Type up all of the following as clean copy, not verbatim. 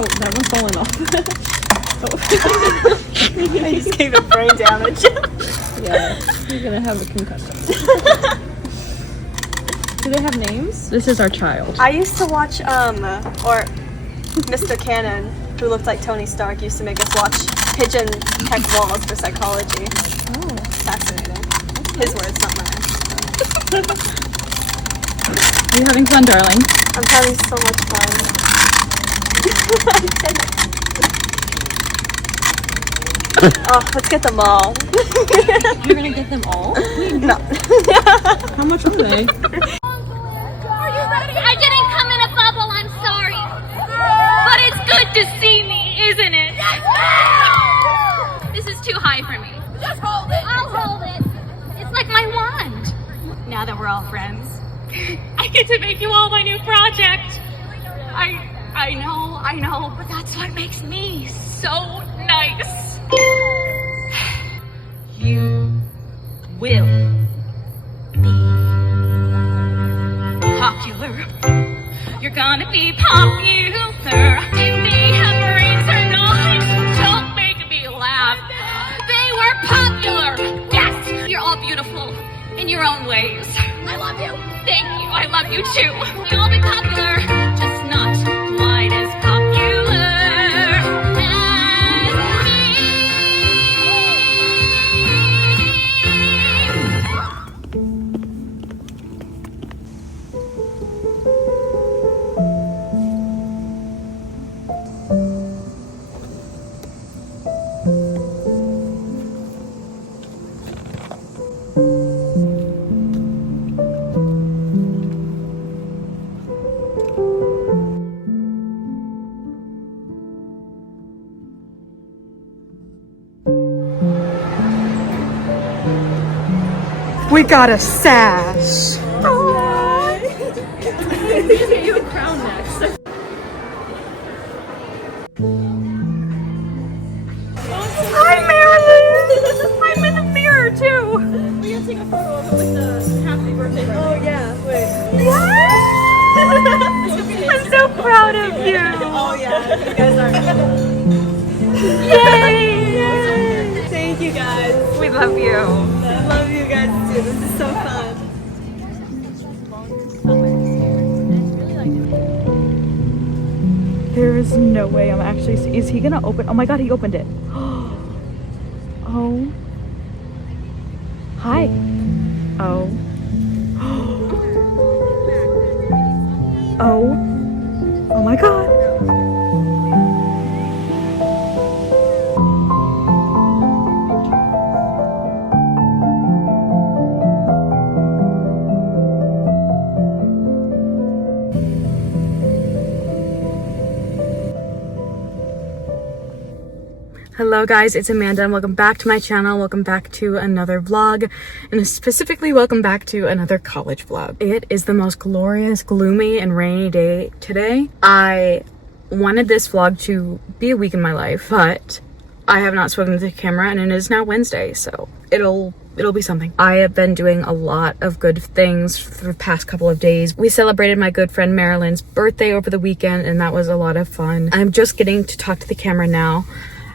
Oh, that one's falling off. Oh. I just gave it brain damage. Yeah, you're gonna have a concussion. Do they have names? This is our child. I used to watch, or Mr. Cannon, who looked like Tony Stark, used to make us watch Pigeon Tech Walls for psychology. Oh. It's fascinating. His words, not mine. Are you having fun, darling? I'm having so much fun. Oh, let's get them all. You're gonna get them all? No. How much are they? I didn't come in a bubble, I'm sorry. But it's good to see me, isn't it? This is too high for me. Just hold it. I'll hold it. It's like my wand. Now that we're all friends, I get to make you all my new project. I know, but that's what makes me so nice. You will be popular. You're gonna be popular. If they have brains or not, don't make me laugh. They were popular. Yes, you're all beautiful in your own ways. I love you. Thank you. I love you too. You'll all be popular, just not quite as popular as me. We got a sash. Get you a crown next. Hi, Marilyn. I'm in the mirror too. We gotta take a photo of it with the happy birthday. Oh yeah, wait. I'm so proud of you. Oh yeah, you guys are. Yay! Thank you guys. We love you. I love you guys too. This is so fun. There is no way I'm actually. Is he gonna open? Oh my god, he opened it. Oh. Hi. Oh. Oh. Oh my god. Hello guys, it's Amanda and welcome back to my channel. Welcome back to another vlog, and specifically welcome back to another college vlog. It is the most glorious, gloomy, and rainy day today. I wanted this vlog to be a week in my life, but I have not spoken to the camera and it is now Wednesday, so it'll be something. I have been doing a lot of good things for the past couple of days. We celebrated my good friend Marilyn's birthday over the weekend and that was a lot of fun. I'm just getting to talk to the camera now.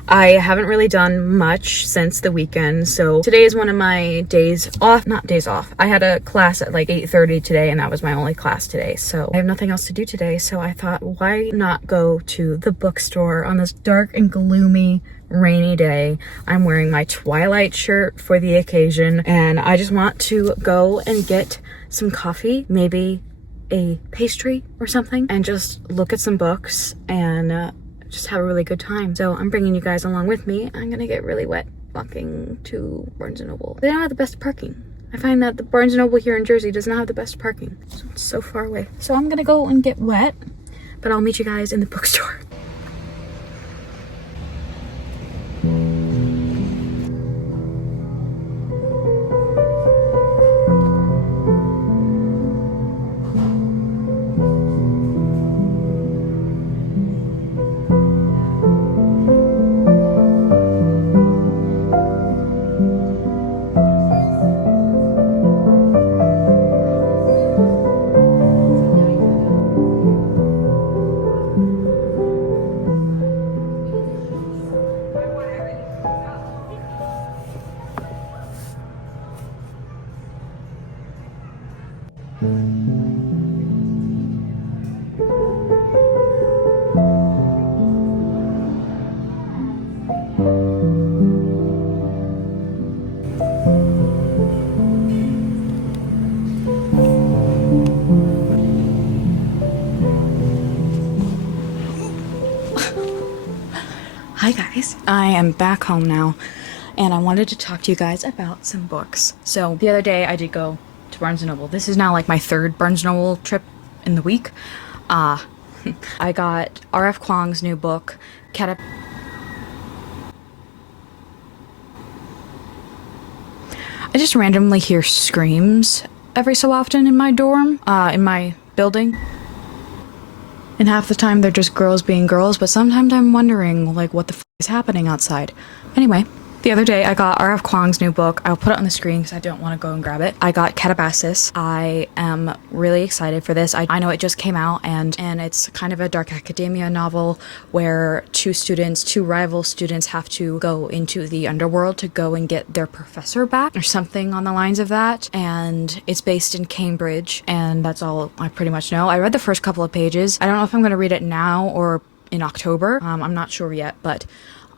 I haven't really done much since the weekend, so today is one of my days off. Not days off. I had a class at like 8:30 today and that was my only class today, so I have nothing else to do today, so I thought, why not go to the bookstore on this dark and gloomy rainy day. I'm wearing my Twilight shirt for the occasion and I just want to go and get some coffee, maybe a pastry or something, and just look at some books and just have a really good time. So I'm bringing you guys along with me. I'm gonna get really wet walking to Barnes & Noble. They don't have the best parking. I find that the Barnes & Noble here in Jersey does not have the best parking. So it's so far away. So I'm gonna go and get wet, but I'll meet you guys in the bookstore. Hi guys, I am back home now and I wanted to talk to you guys about some books. So the other day I did go to Barnes & Noble. This is now like my third Barnes & Noble trip in the week. I got R.F. Kuang's new book, I just randomly hear screams every so often in my dorm, in my building. And half the time they're just girls being girls, but sometimes I'm wondering, like, what the f is happening outside. Anyway, the other day I got R.F. Kuang's new book. I'll put it on the screen because I don't want to go and grab it. I got Katabasis. I am really excited for this. I know it just came out and it's kind of a dark academia novel where two rival students have to go into the underworld to go and get their professor back or something on the lines of that. And it's based in Cambridge and that's all I pretty much know. I read the first couple of pages. I don't know if I'm going to read it now or in October. I'm not sure yet, but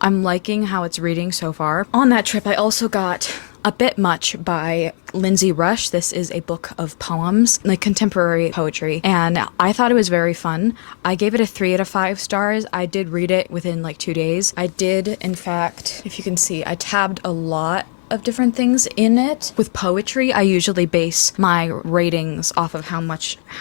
I'm liking how it's reading so far. On that trip, I also got A Bit Much by Lindsay. This is a book of poems, like contemporary poetry, and I thought it was very fun. I gave it a 3 out of 5 stars. I did read it within like 2 days. I did, in fact, if you can see, I tabbed a lot of different things in it. With poetry, I usually base my ratings off of how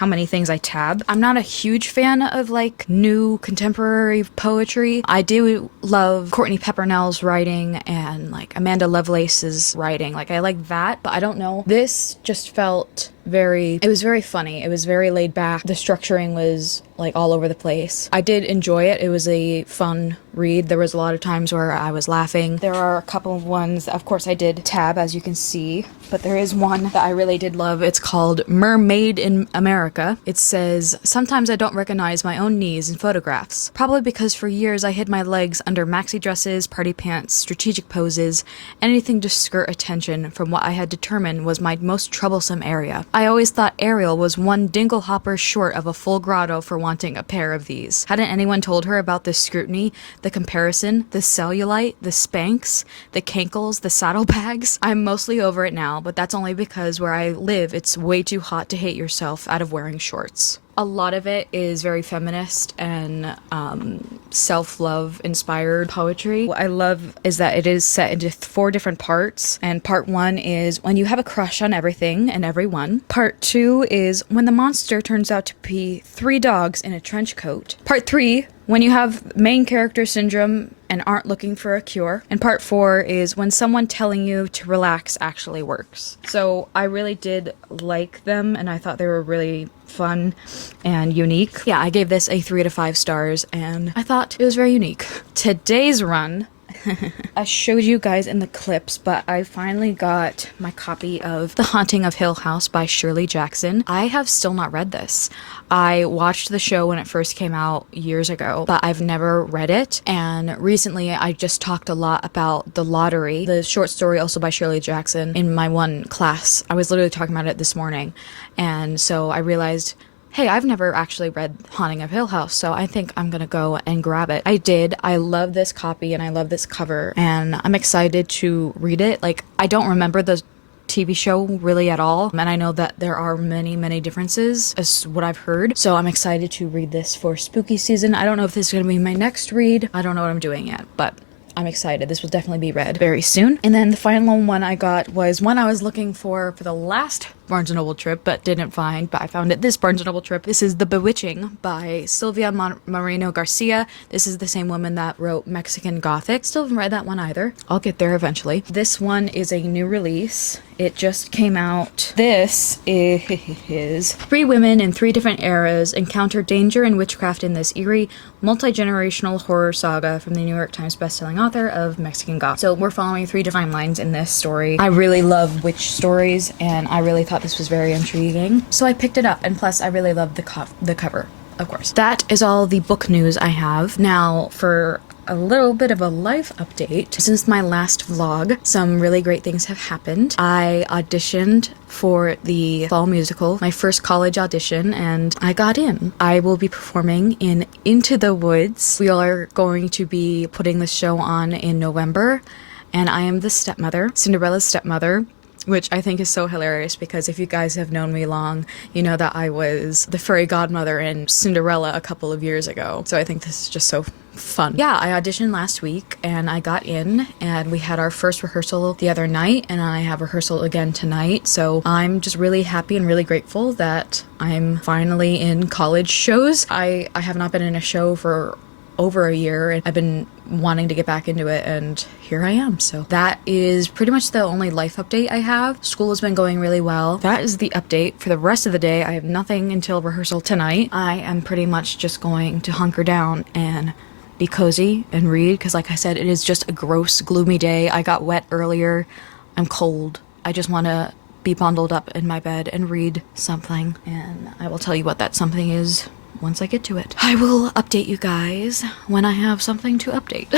many things I tab. I'm not a huge fan of like new contemporary poetry. I do love Courtney Peppernell's writing and like Amanda Lovelace's writing. Like I like that, but I don't know. This just felt it was very funny. It was very laid back. The structuring was like all over the place. I did enjoy it. It was a fun read. There was a lot of times where I was laughing. There are a couple of ones, of course I did tab as you can see, but there is one that I really did love. It's called Mermaid in America. It says, sometimes I don't recognize my own knees in photographs. Probably because for years I hid my legs under maxi dresses, party pants, strategic poses, anything to skirt attention from what I had determined was my most troublesome area. I always thought Ariel was one dingle hopper short of a full grotto for wanting a pair of these. Hadn't anyone told her about the scrutiny, the comparison, the cellulite, the Spanx, the cankles, the saddlebags? I'm mostly over it now, but that's only because where I live, it's way too hot to hate yourself out of wearing shorts. A lot of it is very feminist and self-love inspired poetry. What I love is that it is set into 4 different parts. And part 1 is when you have a crush on everything and everyone. Part 2 is when the monster turns out to be 3 dogs in a trench coat. Part 3, when you have main character syndrome and aren't looking for a cure. And part 4 is when someone telling you to relax actually works. So I really did like them and I thought they were really fun and unique. Yeah, I gave this a 3 out of 5 stars and I thought it was very unique. Today's run, I showed you guys in the clips, but I finally got my copy of The Haunting of Hill House by Shirley Jackson. I have still not read this. I watched the show when it first came out years ago, but I've never read it. And recently I just talked a lot about The Lottery, the short story also by Shirley Jackson, in my one class. I was literally talking about it this morning. And so I realized, hey, I've never actually read Haunting of Hill House, so I think I'm gonna go and grab it. I did. I love this copy and I love this cover and I'm excited to read it. Like, I don't remember the TV show really at all, and I know that there are many differences as what I've heard, so I'm excited to read this for spooky season. I don't know if this is gonna be my next read. I don't know what I'm doing yet, but I'm excited. This will definitely be read very soon. And then the final one I got was one I was looking for the last Barnes & Noble trip, but didn't find, but I found it this Barnes & Noble trip. This is The Bewitching by Silvia Moreno Garcia. This is the same woman that wrote Mexican Gothic. Still haven't read that one either. I'll get there eventually. This one is a new release. It just came out. This is 3 women in 3 different eras encounter danger and witchcraft in this eerie, multi-generational horror saga from the New York Times bestselling author of Mexican Gothic. So we're following 3 different lines in this story. I really love witch stories and I really thought this was very intriguing. So I picked it up, and plus I really love the cover, of course. That is all the book news I have. Now for a little bit of a life update. Since my last vlog, some really great things have happened. I auditioned for the fall musical, my first college audition, and I got in. I will be performing in Into the Woods. We are going to be putting the show on in November, and I am the stepmother, Cinderella's stepmother. which I think is so hilarious because if you guys have known me long, you know that I was the fairy godmother in Cinderella a couple of years ago. So I think this is just so fun. Yeah, I auditioned last week and I got in, and we had our first rehearsal the other night, and I have rehearsal again tonight. So I'm just really happy and really grateful that I'm finally in college shows. I have not been in a show for over a year, and I've been wanting to get back into it, and here I am. So that is pretty much the only life update I have. School has been going really well. That is the update. For the rest of the day, I have nothing until rehearsal tonight. I am pretty much just going to hunker down and be cozy and read, because like I said, it is just a gross, gloomy day. I got wet earlier. I'm cold. I just want to be bundled up in my bed and read something, and I will tell you what that something is once I get to it. I will update you guys when I have something to update.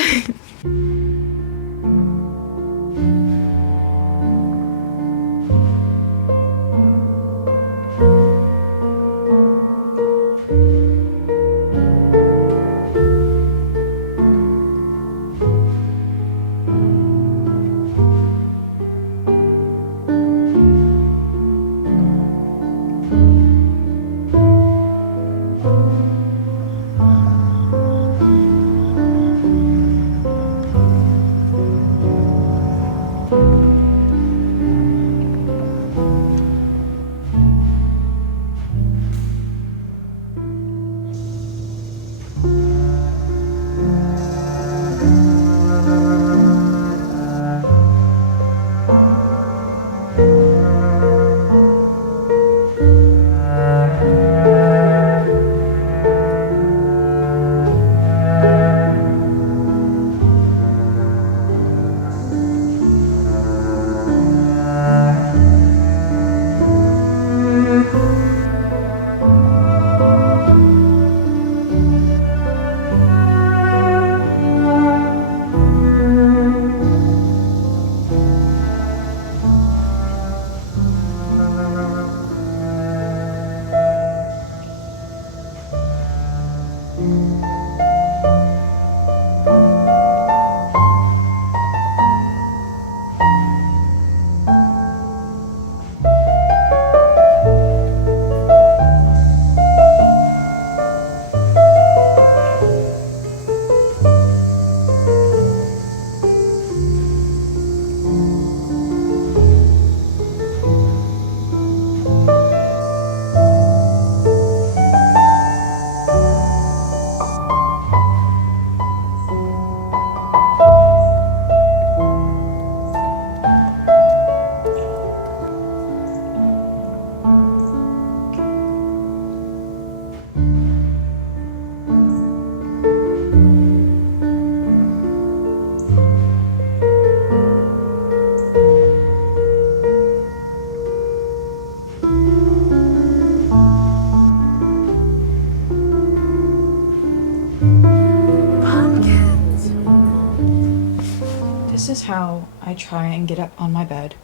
This is how I try and get up on my bed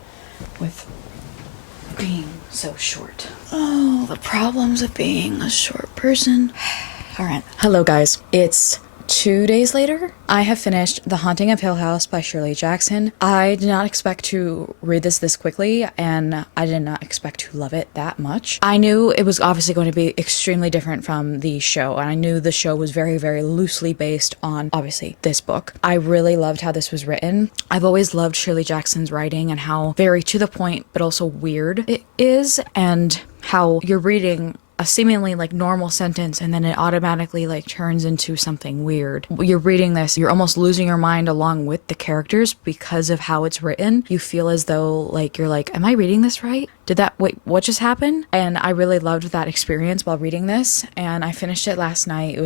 with being so short. Oh, the problems of being a short person. All right. Hello, guys. It's 2 days later. I have finished The Haunting of Hill House by Shirley Jackson. I did not expect to read this quickly, and I did not expect to love it that much. I knew it was obviously going to be extremely different from the show, and I knew the show was very, very loosely based on, obviously, this book. I really loved how this was written. I've always loved Shirley Jackson's writing and how very to the point, but also weird it is, and how you're reading a seemingly like normal sentence and then it automatically like turns into something weird. You're reading this, you're almost losing your mind along with the characters because of how it's written. You feel as though like you're like, am I reading this right? Wait, what just happened? And I really loved that experience while reading this, and I finished it last night. It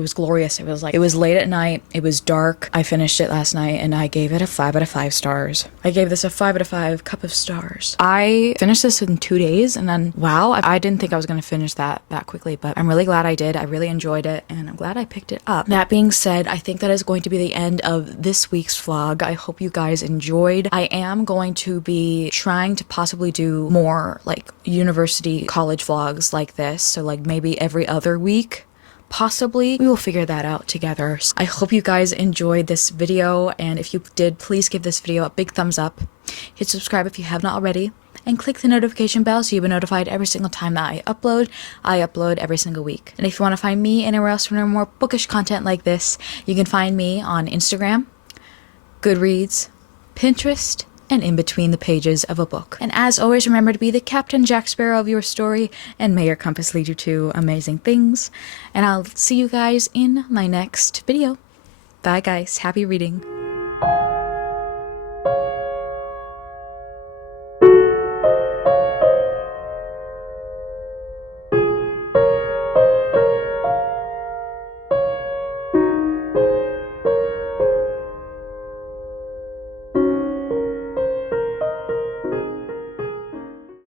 was glorious. It was late at night. It was dark. I finished it last night and I gave it a 5 out of 5 stars. I gave this a 5 out of 5 cup of stars. I finished this in 2 days, and then wow, I didn't think I was going to finish that quickly, but I'm really glad I did. I really enjoyed it and I'm glad I picked it up. That being said, I think that is going to be the end of this week's vlog. I hope you guys enjoyed. I am going to be trying to possibly do more like university college vlogs like this. So like maybe every other week. Possibly. We will figure that out together. I hope you guys enjoyed this video, and if you did, please give this video a big thumbs up. Hit subscribe if you have not already, and click the notification bell so you'll be notified every single time that I upload every single week. And if you want to find me anywhere else for more bookish content like this, you can find me on Instagram, GoodReads, Pinterest, and in between the pages of a book. And as always, remember to be the Captain Jack Sparrow of your story, and may your compass lead you to amazing things. And I'll see you guys in my next video. Bye guys, happy reading.